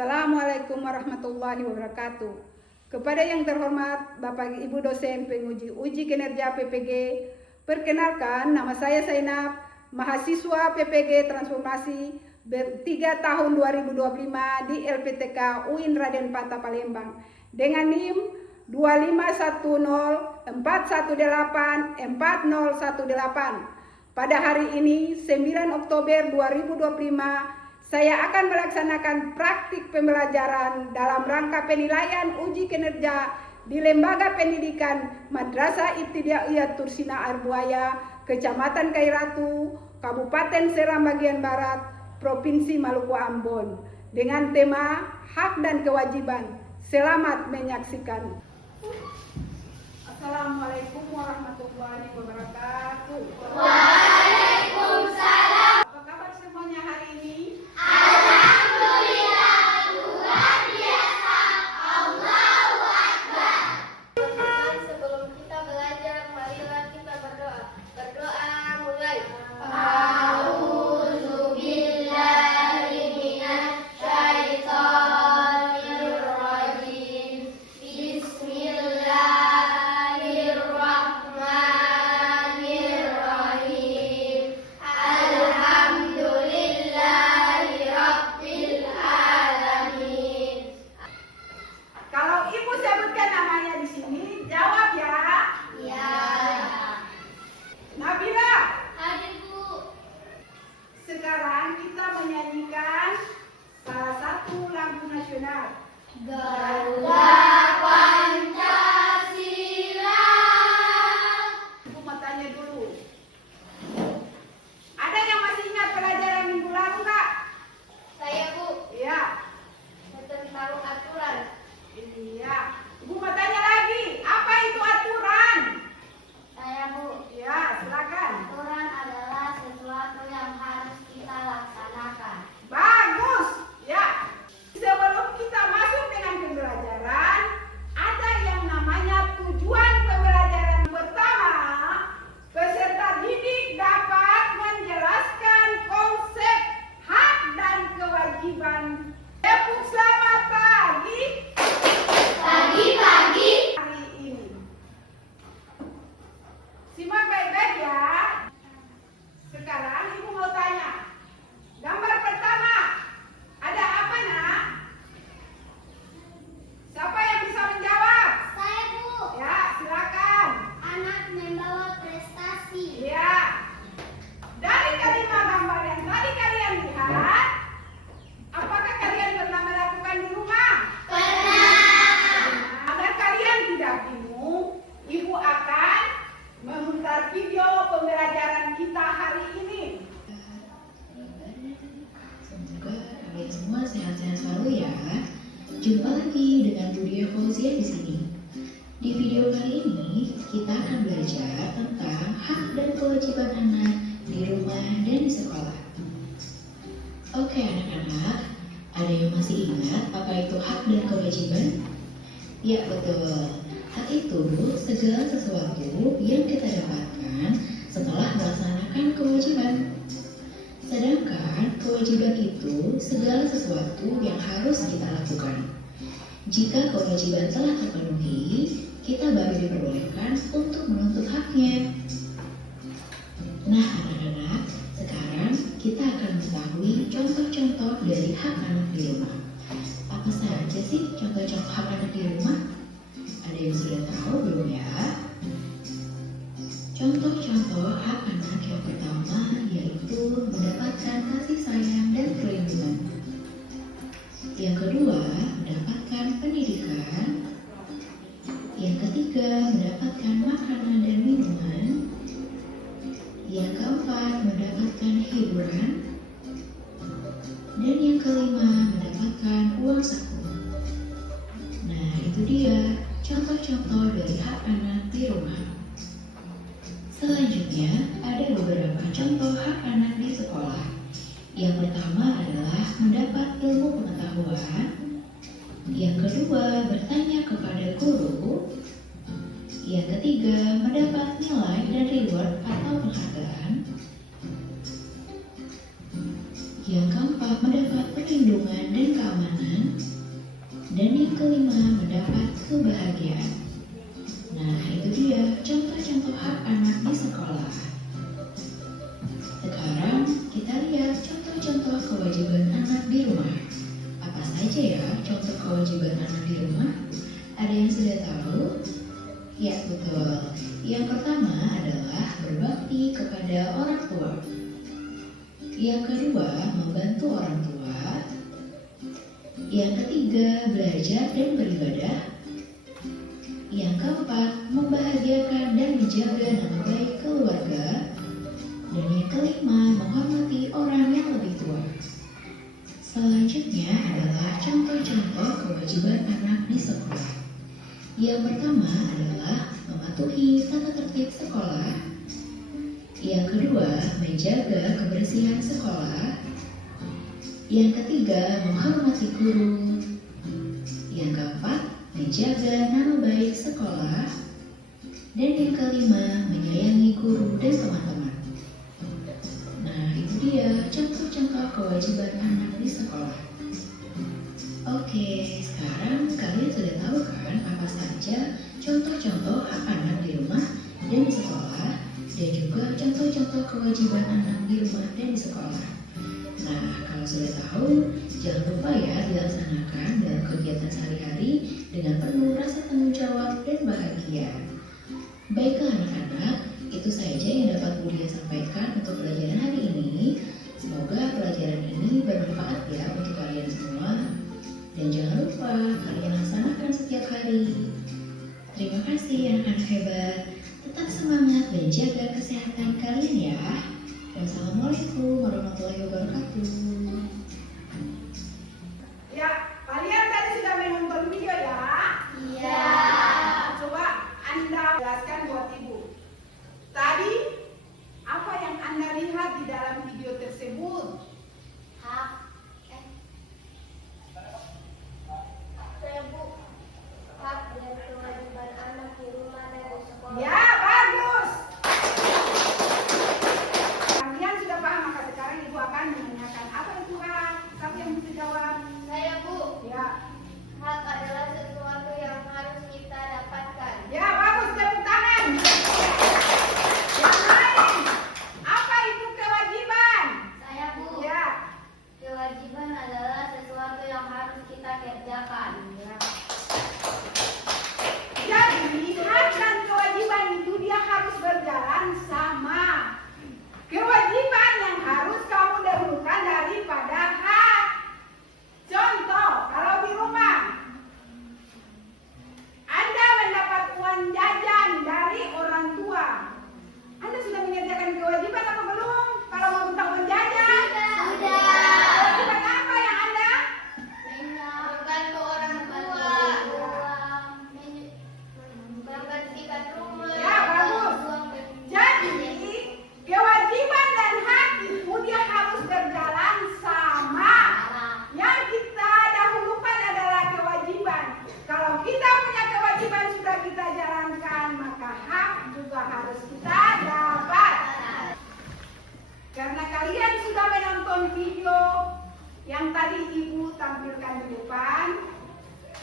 Assalamualaikum warahmatullahi wabarakatuh. Kepada yang terhormat Bapak Ibu dosen penguji uji kinerja PPG, perkenalkan nama saya Zainab, mahasiswa PPG Transformasi 3 tahun 2025 di LPTK UIN Raden Patah Palembang dengan NIM 2510418418. Pada hari ini 9 Oktober 2025 saya akan melaksanakan praktik pembelajaran dalam rangka penilaian uji kinerja di Lembaga Pendidikan Madrasah Ibtidaiyah Tursina Airbuaya, Kecamatan Kairatu, Kabupaten Seram bagian Barat, Provinsi Maluku Ambon, dengan tema hak dan kewajiban. Selamat menyaksikan. Assalamualaikum warahmatullahi wabarakatuh. Waalaikumsalam. Apa kabar semuanya hari ini? Alhamdulillah, luar biasa. Allahu Akbar. Sebelum kita belajar, marilah kita berdoa. Berdoa mulai. A'udzu billahi minasy syaithanir rajim. Bismillahirrahmanirrahim. Alhamdulillahirabbil alamin. Kalau ibu sebutkan namanya di sini, jawab ya. Ya. Nabila, Hadir, Bu. sekarang kita menyanyikan salah satu lagu nasional. Garuda Pancasila. Ibu mau tanya dulu. Ada yang masih ingat pelajaran minggu lalu, Kak? Saya, Bu, Iya. tentang aturan. Iya. Ibu mau tanya lagi, apa itu aturan? Saya, Bu. Iya, silakan. Aturan adalah sesuatu yang harus kita laksanakan. Bagus. Ya. Sebelum kita masuk dengan pembelajaran, ada yang namanya tujuan pembelajaran. Pertama, peserta didik dapat menjelaskan konsep hak dan kewajiban. Tepuk selamat pagi Pagi-pagi. hari ini. Simak baik-baik ya. Sekarang ibu mau tanya. Gambar pertama, ada apa, Nak? Siapa yang bisa menjawab? Saya, Bu. Ya, silakan. Anak membawa prestasi. Ya. Dari kalimat gambar yang tadi kalian lihat, apakah kalian pernah melakukan di rumah? Pernah. Agar kalian tidak bingung, ibu akan memutar video pembelajaran kita hari ini. Semoga kalian semua sehat-sehat selalu ya. Jumpa lagi dengan Budia Fauzia di sini. Di video kali ini kita akan belajar tentang hak dan kewajiban anak di rumah dan di sekolah. Oke anak-anak, ada yang masih ingat apa itu hak dan kewajiban? Ya betul. Hak itu segala sesuatu yang kita dapatkan setelah melaksanakan kewajiban. Sedangkan kewajiban itu segala sesuatu yang harus kita lakukan. Jika kewajiban telah terpenuhi, kita baru diperbolehkan untuk menuntut haknya. Nah anak-anak, sekarang kita akan mengetahui contoh-contoh dari hak anak di rumah. Apa saja sih contoh-contoh hak anak di rumah? Ada yang sudah tahu belum ya? Contoh-contoh hak anak yang pertama yaitu mendapatkan kasih sayang dan perlindungan. Yang kedua, mendapatkan pendidikan. Yang ketiga, mendapatkan makanan dan minuman. Yang keempat, mendapatkan hiburan. Dan yang kelima, mendapatkan uang saku. Nah, itu dia contoh-contoh dari hak anak di rumah. Selanjutnya, ada beberapa contoh hak anak di sekolah. Yang pertama adalah mendapat ilmu pengetahuan. Yang kedua, bertanya kepada guru. Yang ketiga, mendapat nilai dan reward atau penghargaan. Yang keempat, mendapat perlindungan dan keamanan. kelima mendapat kebahagiaan. Nah, itu dia contoh-contoh hak anak di sekolah. Sekarang kita lihat contoh-contoh kewajiban anak di rumah. Apa saja ya contoh kewajiban anak di rumah? Ada yang sudah tahu? Ya, betul. Yang pertama adalah berbakti kepada orang tua. Yang kedua, membantu orang tua. Yang ketiga, belajar dan beribadah. Yang keempat, membahagiakan dan menjaga nama baik keluarga. Dan yang kelima, menghormati orang yang lebih tua. Selanjutnya adalah contoh-contoh kewajiban anak di sekolah. Yang pertama adalah mematuhi tata tertib sekolah. Yang kedua, menjaga kebersihan sekolah. Yang ketiga, menghormati guru. Yang keempat, menjaga nama baik sekolah. Dan yang kelima, menyayangi guru dan teman-teman. Nah, itu dia contoh-contoh kewajiban anak di sekolah. Oke, sekarang kalian sudah tahu kan apa saja contoh-contoh hak anak di rumah dan di sekolah, dan juga contoh-contoh kewajiban anak di rumah dan di sekolah. Nah, kalau sudah tahu, jangan lupa ya dilaksanakan dalam kegiatan sehari-hari dengan penuh rasa tanggung jawab dan bahagia. Baiklah anak-anak, itu saja yang dapat Budia sampaikan untuk pelajaran hari ini. Semoga pelajaran ini bermanfaat ya untuk kalian semua. Dan jangan lupa kalian laksanakan setiap hari. Terima kasih anak-anak hebat. Tetap semangat dan jaga kesehatan kalian ya. Wassalamualaikum warahmatullahi wabarakatuh. Ya, kalian tadi sudah menonton video ya? Iya. Coba Anda jelaskan buat Ibu. Tadi apa yang Anda lihat di dalam video tersebut? Saya Bu, hak dan kewajiban anak di rumah dan di sekolah. Ya, bagus. Kalian sudah paham, maka sekarang Ibu akan menanyakan apa itu hak? Siapa yang bisa jawab? Saya Bu, Ya. hak adalah sesuatu yang harus kita dapatkan. Ya, bagus, tepuk tangan. Yang lain, apa itu kewajiban? Saya Bu, Ya. kewajiban adalah sesuatu yang harus kita kerjakan. Jadi, hak dan kewajiban itu dia harus berjalan sama. Kewajiban yang harus kamu dahulukan daripada hak. Contoh, kalau di rumah Anda mendapat uang jajan dari orang tua, Anda sudah menyediakan kewajiban apa belum? Kalau mau minta uang jajan, Sudah. kewajiban apa yang Anda? Membantu orang tua, membersihkan rumah, Ya, bagus. buang bersih. Jadi, kewajiban dan hak itu dia harus berjalan sama. Yang kita dahulukan adalah kewajiban. Kalau kita punya kewajiban sudah kita jalankan, maka hak juga harus kita dapat. Karena kalian sudah menonton video yang tadi Ibu tampilkan di depan,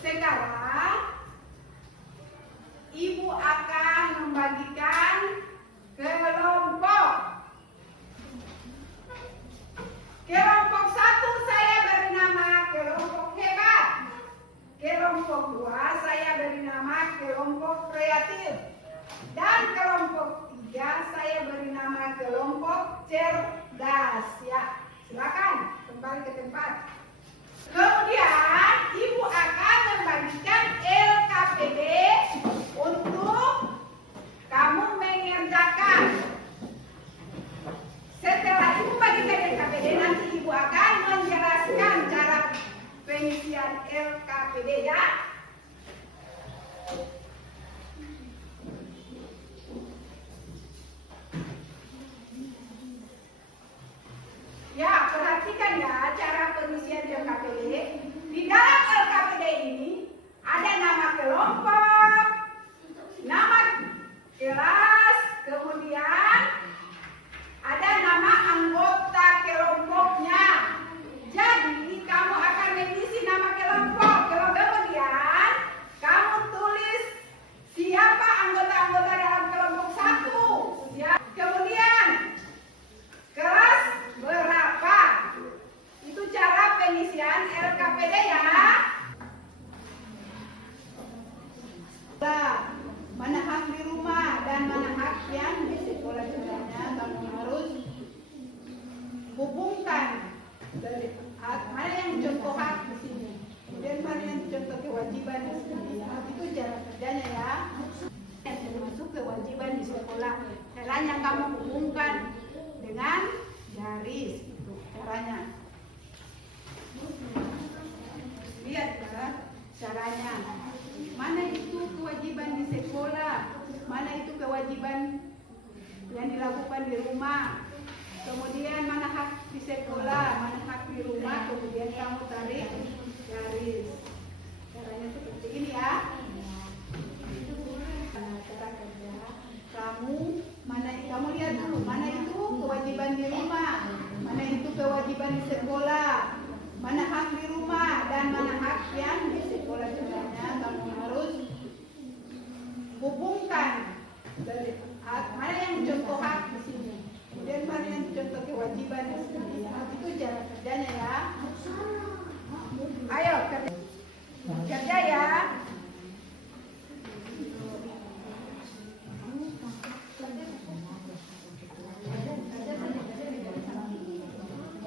sekarang Ibu akan membagikan kelompok. Kelompok 1 saya beri nama kelompok hebat. Kelompok 2 saya beri nama kelompok kreatif. Dan kelompok 3 saya beri nama kelompok cerdas. Ya, silakan kembali ke tempat. Kemudian Ibu akan membagikan LKPD untuk kamu mengerjakan. Setelah Ibu bagikan LKPD, nanti Ibu akan menjelaskan cara pengisian LKPD ya. Ya, perhatikan ya cara pengisian LKPD. Di dalam LKPD ini ada nama kelompok, nama kelas, kemudian ada nama anggota kelompoknya. Jadi kamu akan mengisi nama kelompok. Kemudian pengisian LKPD ya. Mana hak di rumah dan mana hak yang di sekolah sebenarnya kamu harus hubungkan dari mana yang contoh hak di sini, kemudian mana yang contoh kewajiban di sini. Ya, itu cara kerjanya ya. Yang termasuk kewajiban di sekolah. Caranya kamu hubungkan dengan garis, itu caranya. Lihat ya, caranya. Mana itu kewajiban di sekolah, mana itu kewajiban yang dilakukan di rumah, kemudian mana hak di sekolah, mana hak di rumah, kemudian kamu tarik garis. Caranya seperti ini ya. Nah, cara kerja kamu lihat dulu mana itu kewajiban di rumah, mana itu kewajiban di sekolah, mana hak di rumah dan mana hak yang di sekolah sebenarnya kamu harus hubungkan dari mana yang contoh hak di sini, kemudian mana yang contoh kewajiban di sini. Ya, itu cara kerjanya ya. Ayo kerja ya.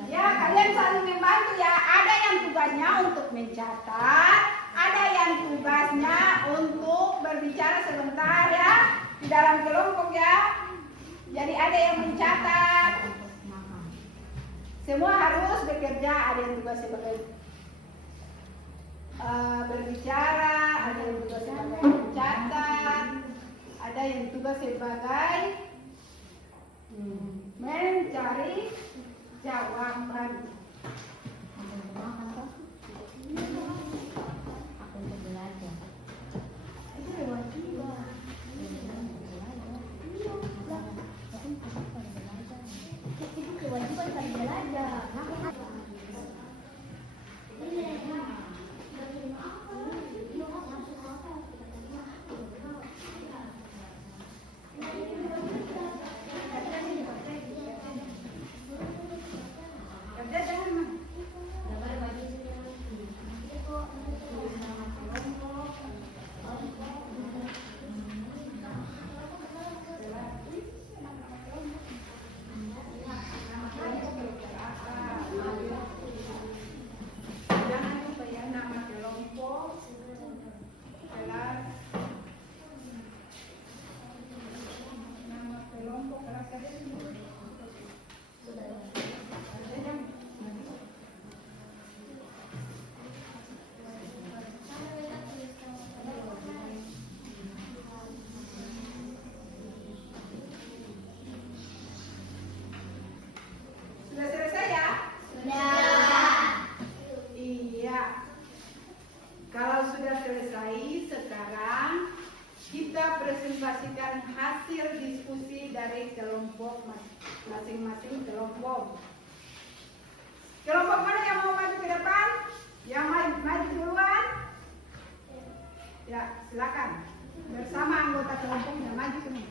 Ya, kalian saling membantu ya. Ada yang tugasnya untuk mencatat, ada yang tugasnya untuk berbicara sebentar ya di dalam kelompok ya. Jadi ada yang mencatat. Semua harus bekerja. Ada yang tugas sebagai berbicara, ada yang tugas sebagai mencatat, ada yang tugas sebagai mencari jawaban. Kewajiban kan belajar. Kerja jangan sudah selesai ya? Iya. Kalau sudah selesai, sekarang kita presentasikan hasil diskusi dari kelompok masing-masing kelompok. Kelompok mana yang mau maju ke depan? Yang maju duluan? Ya, silakan. Bersama anggota kelompoknya maju semua.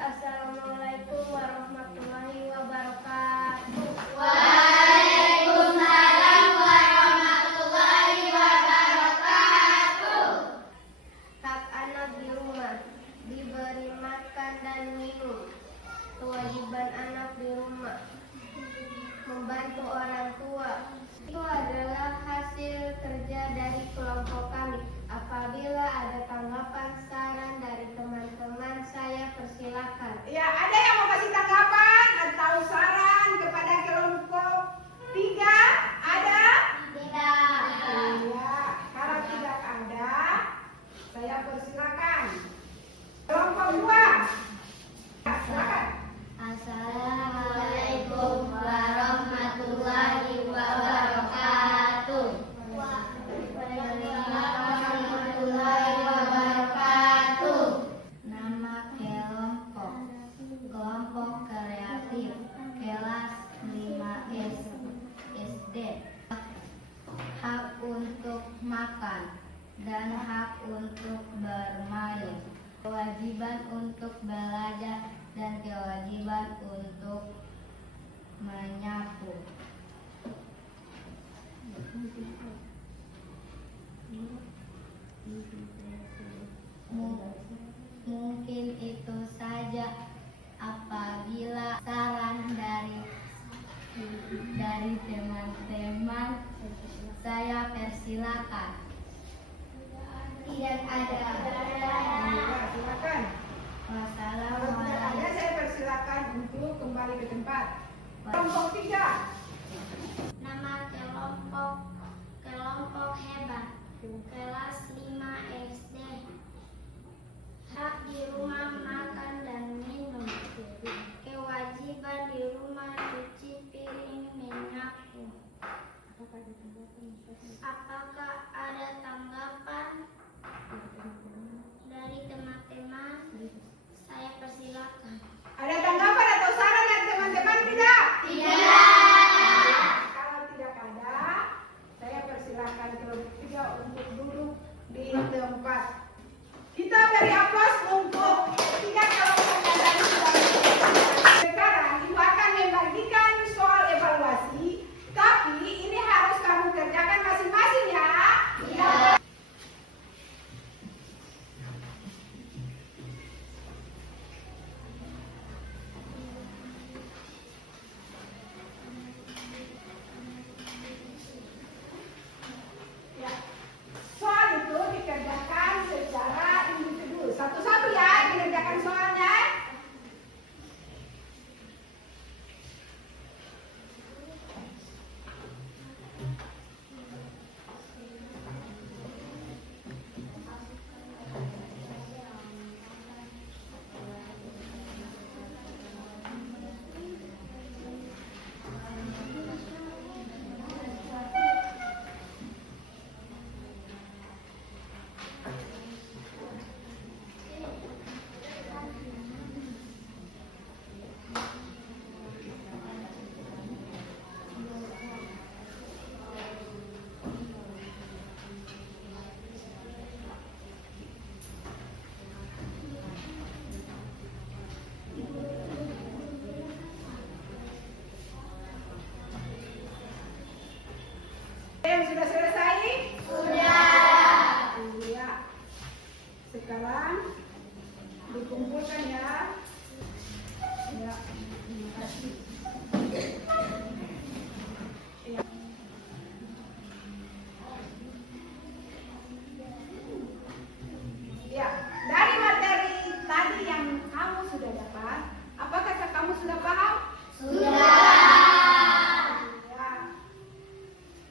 Assalamualaikum warahmatullahi wabarakatuh. Waalaikumsalam warahmatullahi wabarakatuh. Hak anak di rumah, diberi makan dan minum. Kewajiban anak di rumah, membantu orang tua. Itu adalah hasil kerja dari kelompok kami. Apabila ada tanggapan, saran dari teman-teman, saya persilakan. Ya, ada yang mau kasih tanggapan atau saran kepada kelompok 3? Ada? Tidak. Iya, kalau tidak ada, saya persilakan. Kelompok 2. Ya, silakan. Assalamualaikum warahmatullahi wabarakatuh. Warahmatullahi wabarakatuh. Nama kelompok kreatif kelas 5 SD. Hak untuk makan dan hak untuk bermain, kewajiban untuk belajar dan kewajiban untuk menyapu. persilakan. Tidak ada. Ya, silakan. Kalau tidak ada, Wassalamualaikum. saya persilakan untuk kembali ke tempat. Kelompok 3. Nama kelompok hebat. Kelas 5 SD. Hak di rumah makan dan minum. Kewajiban di rumah cuci piring, menyapu. Apakah ada tanggapan dari teman-teman? Saya persilakan. Ada tanggapan atau saran dari teman-teman tidak? Tidak. Kalau tidak ada, saya persilakan kelompok 3 untuk duduk di tempat. Kita beri aplaus untuk 3 kelompok yang tadi sudah berbicara. Sekarang Ibu akan membagikan soal evaluasi, tapi ini harus kamu kerjakan masing-masing ya. Ya. Soal itu dikerjakan secara individu. Satu-satu ya dikerjakan soalnya. Yang sudah selesai? Sudah. Ya. Sekarang dikumpulkan ya. Ya, terima kasih. Ya. Ya, dari materi tadi yang kamu sudah dapat, apakah kamu sudah paham? Ya.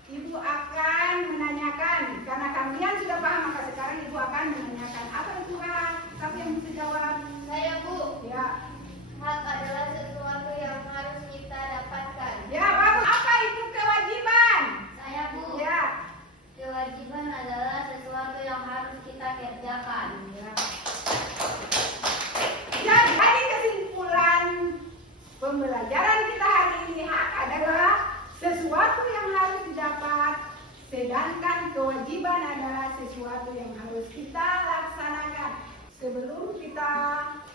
Ibu akan menanyakan, karena kalian sudah paham, maka sekarang Ibu akan menanyakan. Apa itu hak? Siapa yang bisa jawab? Saya, Bu. Ya. Hak adalah sesuatu yang harus kita dapatkan. Ya, bagus. Apa itu kewajiban? Saya, Bu. Ya. Kewajiban adalah sesuatu yang harus kita kerjakan. Ya. Jadi kesimpulan pembelajaran kita hari ini, hak adalah sesuatu yang harus didapat, sedangkan kewajiban adalah sesuatu yang harus kita laksanakan. Sebelum kita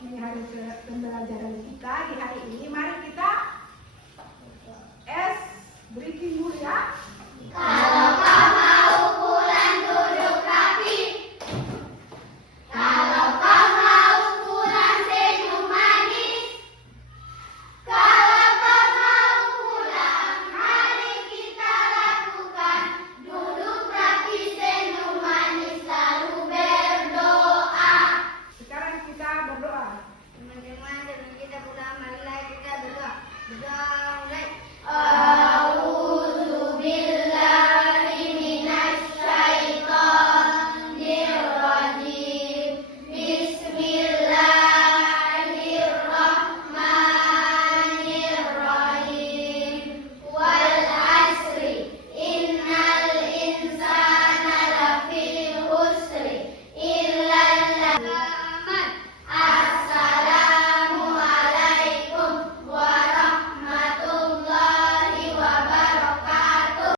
menghadiri pembelajaran kita di hari ini, mari kita